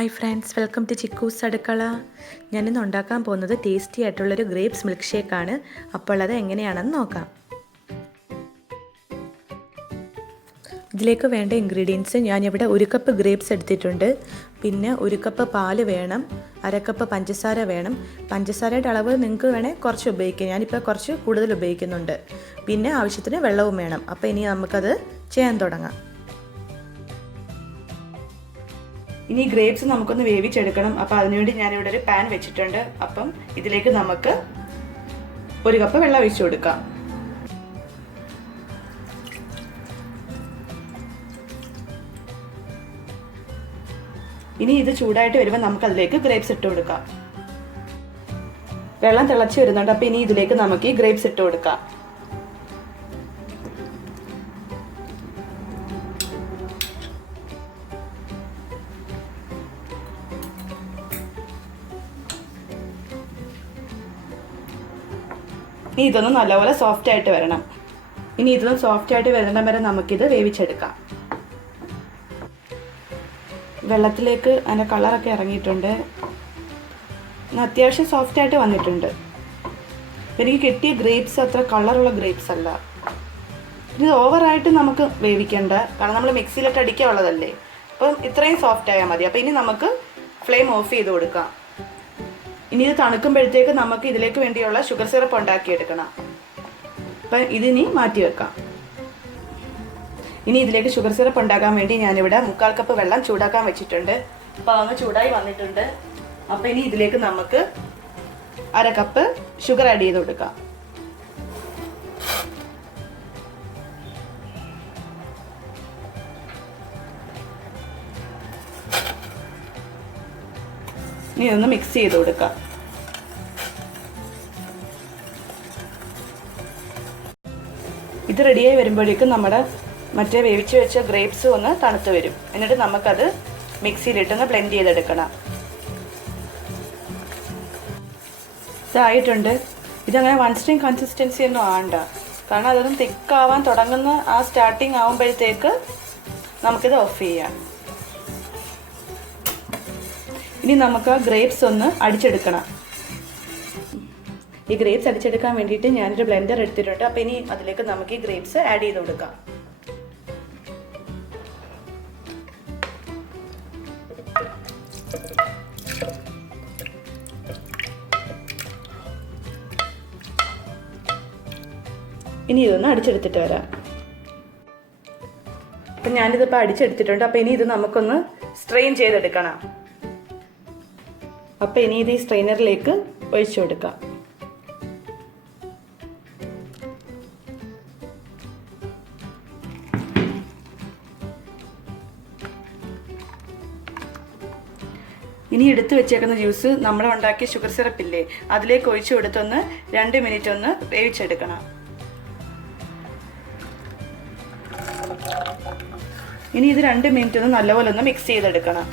Hi friends, welcome to Chikkus അടുക്കള. ഞാനിന്ന് ഉണ്ടാക്കാൻ പോകുന്നത് ടേസ്റ്റി ആയിട്ടുള്ളൊരു ഗ്രേപ്സ് മിൽക്ക് ഷേക്കാണ്. അപ്പോൾ അത് എങ്ങനെയാണെന്ന് നോക്കാം. ഇതിലേക്ക് വേണ്ട ഇൻഗ്രീഡിയൻസ് ഞാനിവിടെ 1 കപ്പ് ഗ്രേപ്സ് എടുത്തിട്ടുണ്ട്. പിന്നെ 1 കപ്പ് പാല് വേണം, 1/2 കപ്പ് പഞ്ചസാര വേണം. പഞ്ചസാരയുടെ അളവ് നിങ്ങൾക്ക് വേണേൽ കുറച്ച് ഉപയോഗിക്കാം, ഞാനിപ്പോൾ കുറച്ച് കൂടുതൽ ഉപയോഗിക്കുന്നുണ്ട്. പിന്നെ ആവശ്യത്തിന് വെള്ളവും വേണം. അപ്പോൾ ഇനി നമുക്കത് ചെയ്യാൻ തുടങ്ങാം. ഇനി ഗ്രേപ്സ് നമുക്കൊന്ന് വേവിച്ചെടുക്കണം. അപ്പോൾ അതിനുവേണ്ടി ഞാനിവിടെ ഒരു പാൻ വെച്ചിട്ടുണ്ട്. അപ്പം ഇതിലേക്ക് നമുക്ക് 1 കപ്പ് വെള്ളം ഒഴിച്ചു കൊടുക്കാം. ഇനി ഇത് ചൂടായിട്ട് വരുമ്പോൾ നമുക്കതിലേക്ക് ഗ്രേപ്സ് ഇട്ട് കൊടുക്കാം. വെള്ളം തിളച്ച് വരുന്നുണ്ട്. അപ്പോൾ ഇനി ഇതിലേക്ക് നമുക്ക് ഈ ഗ്രേപ്സ് ഇട്ട് കൊടുക്കാം. ഇനി ഇതൊന്ന് നല്ലപോലെ സോഫ്റ്റ് ആയിട്ട് വരണം. ഇനി ഇതൊന്ന് സോഫ്റ്റ് ആയിട്ട് വരുന്ന വരെ നമുക്കിത് വേവിച്ചെടുക്കാം. വെള്ളത്തിലേക്ക് അതിൻ്റെ കളറൊക്കെ ഇറങ്ങിയിട്ടുണ്ട്. അത്യാവശ്യം സോഫ്റ്റ് ആയിട്ട് വന്നിട്ടുണ്ട്. എനിക്ക് കിട്ടിയ ഗ്രേപ്സ് അത്ര കളറുള്ള ഗ്രേപ്സ് അല്ല. ഇത് ഓവറായിട്ട് നമുക്ക് വേവിക്കേണ്ട, കാരണം നമ്മൾ മിക്സിയിലിട്ട് അടിക്കാനുള്ളതല്ലേ. അപ്പം ഇത്രയും സോഫ്റ്റ് ആയാൽ മതി. അപ്പോൾ ഇനി നമുക്ക് ഫ്ലെയിം ഓഫ് ചെയ്ത് കൊടുക്കാം. ഇനി ഇത് തണുക്കുമ്പോഴത്തേക്ക് നമുക്ക് ഇതിലേക്ക് വേണ്ടിയുള്ള ഷുഗർ സിറപ്പ് ഉണ്ടാക്കിയെടുക്കണം. അപ്പം ഇതിനി മാറ്റി വെക്കാം. ഇനി ഇതിലേക്ക് ഷുഗർ സിറപ്പ് ഉണ്ടാക്കാൻ വേണ്ടി ഞാനിവിടെ 1/4 കപ്പ് വെള്ളം ചൂടാക്കാൻ വെച്ചിട്ടുണ്ട്. അപ്പോൾ അതൊന്ന് ചൂടായി വന്നിട്ടുണ്ട്. അപ്പോൾ ഇനി ഇതിലേക്ക് നമുക്ക് 1/2 കപ്പ് ഷുഗർ ആഡ് ചെയ്ത് കൊടുക്കാം. ഇനി ഇതൊന്ന് മിക്സ് ചെയ്ത് കൊടുക്കാം. ഇത് റെഡിയായി വരുമ്പോഴേക്കും നമ്മുടെ മറ്റേ വേവിച്ച് വെച്ച ഗ്രേപ്സ് ഒന്ന് തണുത്ത് വരും. എന്നിട്ട് നമുക്കത് മിക്സിയിലിട്ടൊന്ന് ബ്ലെൻഡ് ചെയ്തെടുക്കണം. ഇതായിട്ടുണ്ട്. ഇതങ്ങനെ വൺ സ്ട്രീം കൺസിസ്റ്റൻസി ഒന്നും ആവണ്ട, കാരണം അതൊന്നും തിക്കാവാൻ തുടങ്ങുന്ന ആ സ്റ്റാർട്ടിങ് ആകുമ്പോഴത്തേക്ക് നമുക്കിത് ഓഫ് ചെയ്യാം. ഇനി നമുക്ക് ആ ഗ്രേപ്സ് ഒന്ന് അടിച്ചെടുക്കണം. ഈ ഗ്രേപ്സ് അടിച്ചെടുക്കാൻ വേണ്ടിയിട്ട് ഞാനൊരു ബ്ലെൻഡർ എടുത്തിട്ടുണ്ട്. അപ്പോൾ ഇനി അതിലേക്ക് നമുക്ക് ഈ ഗ്രേപ്സ് ആഡ് ചെയ്ത് കൊടുക്കാം. ഇനി ഇതൊന്ന് അടിച്ചെടുത്തിട്ട് വരാം. അപ്പം ഞാനിതിപ്പോൾ അടിച്ചെടുത്തിട്ടുണ്ട്. അപ്പോൾ ഇനി ഇത് നമുക്കൊന്ന് സ്ട്രെയിൻ ചെയ്തെടുക്കണം. അപ്പോൾ ഇനി ഇത് ഈ സ്ട്രെയിനറിലേക്ക് ഒഴിച്ചു കൊടുക്കാം. ഇനി എടുത്തു വെച്ചേക്കുന്ന ജ്യൂസ് നമ്മൾ ഉണ്ടാക്കിയ ഷുഗർ സിറപ്പില്ലേ, അതിലേക്ക് ഒഴിച്ചു കൊടുത്തൊന്ന് 2 മിനിറ്റ് ഒന്ന് വേവിച്ചെടുക്കണം. ഇനി ഇത് 2 മിനിറ്റ് ഒന്ന് നല്ലപോലെ ഒന്ന് മിക്സ് ചെയ്തെടുക്കണം.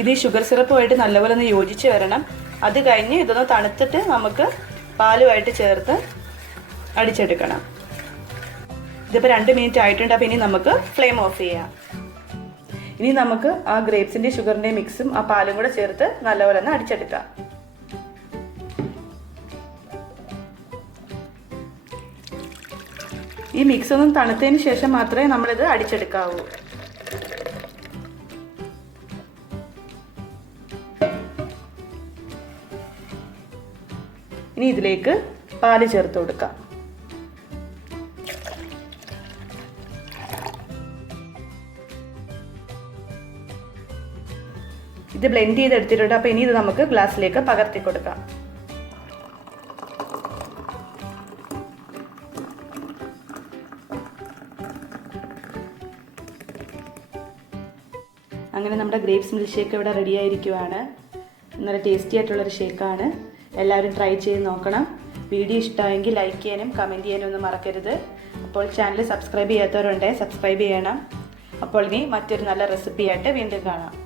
ഇത് ഈ ഷുഗർ സിറപ്പുമായിട്ട് നല്ലപോലെ ഒന്ന് യോജിച്ച് വരണം. അത് കഴിഞ്ഞ് ഇതൊന്ന് തണുത്തിട്ട് നമുക്ക് പാലുമായിട്ട് ചേർത്ത് അടിച്ചെടുക്കണം. ഇതിപ്പോൾ 2 മിനിറ്റ് ആയിട്ടുണ്ട്. അപ്പോൾ ഇനി നമുക്ക് ഫ്ലെയിം ഓഫ് ചെയ്യാം. ഇനി നമുക്ക് ആ ഗ്രേപ്സിൻ്റെ ഷുഗറിൻ്റെ മിക്സും ആ പാലും കൂടെ ചേർത്ത് നല്ലപോലെ ഒന്ന് അടിച്ചെടുക്കാം. ഈ മിക്സ് ഒന്ന് തണുത്തതിന് ശേഷം മാത്രമേ നമ്മളിത് അടിച്ചെടുക്കാവൂ. ഇനി ഇതിലേക്ക് പാല് ചേർത്ത് കൊടുക്കാം. ഇത് ബ്ലെൻഡ് ചെയ്തെടുത്തിട്ടുണ്ട്. അപ്പോൾ ഇനി ഇത് നമുക്ക് ഗ്ലാസ്സിലേക്ക് പകർത്തി കൊടുക്കാം. അങ്ങനെ നമ്മുടെ ഗ്രേപ്സ് മിൽക്ക് ഷേക്ക് ഇവിടെ റെഡി ആയിരിക്കുവാണ്. നല്ല ടേസ്റ്റി ആയിട്ടുള്ളൊരു ഷേക്കാണ്. എല്ലാവരും ട്രൈ ചെയ്ത് നോക്കണം. വീഡിയോ ഇഷ്ടമായെങ്കിൽ ലൈക്ക് ചെയ്യാനും കമൻറ്റ് ചെയ്യാനും ഒന്നും മറക്കരുത്. അപ്പോൾ ചാനൽ സബ്സ്ക്രൈബ് ചെയ്യാത്തവരുണ്ടെങ്കിൽ സബ്സ്ക്രൈബ് ചെയ്യണം. അപ്പോൾ ഇനി മറ്റൊരു നല്ല റെസിപ്പിയായിട്ട് വീണ്ടും കാണാം.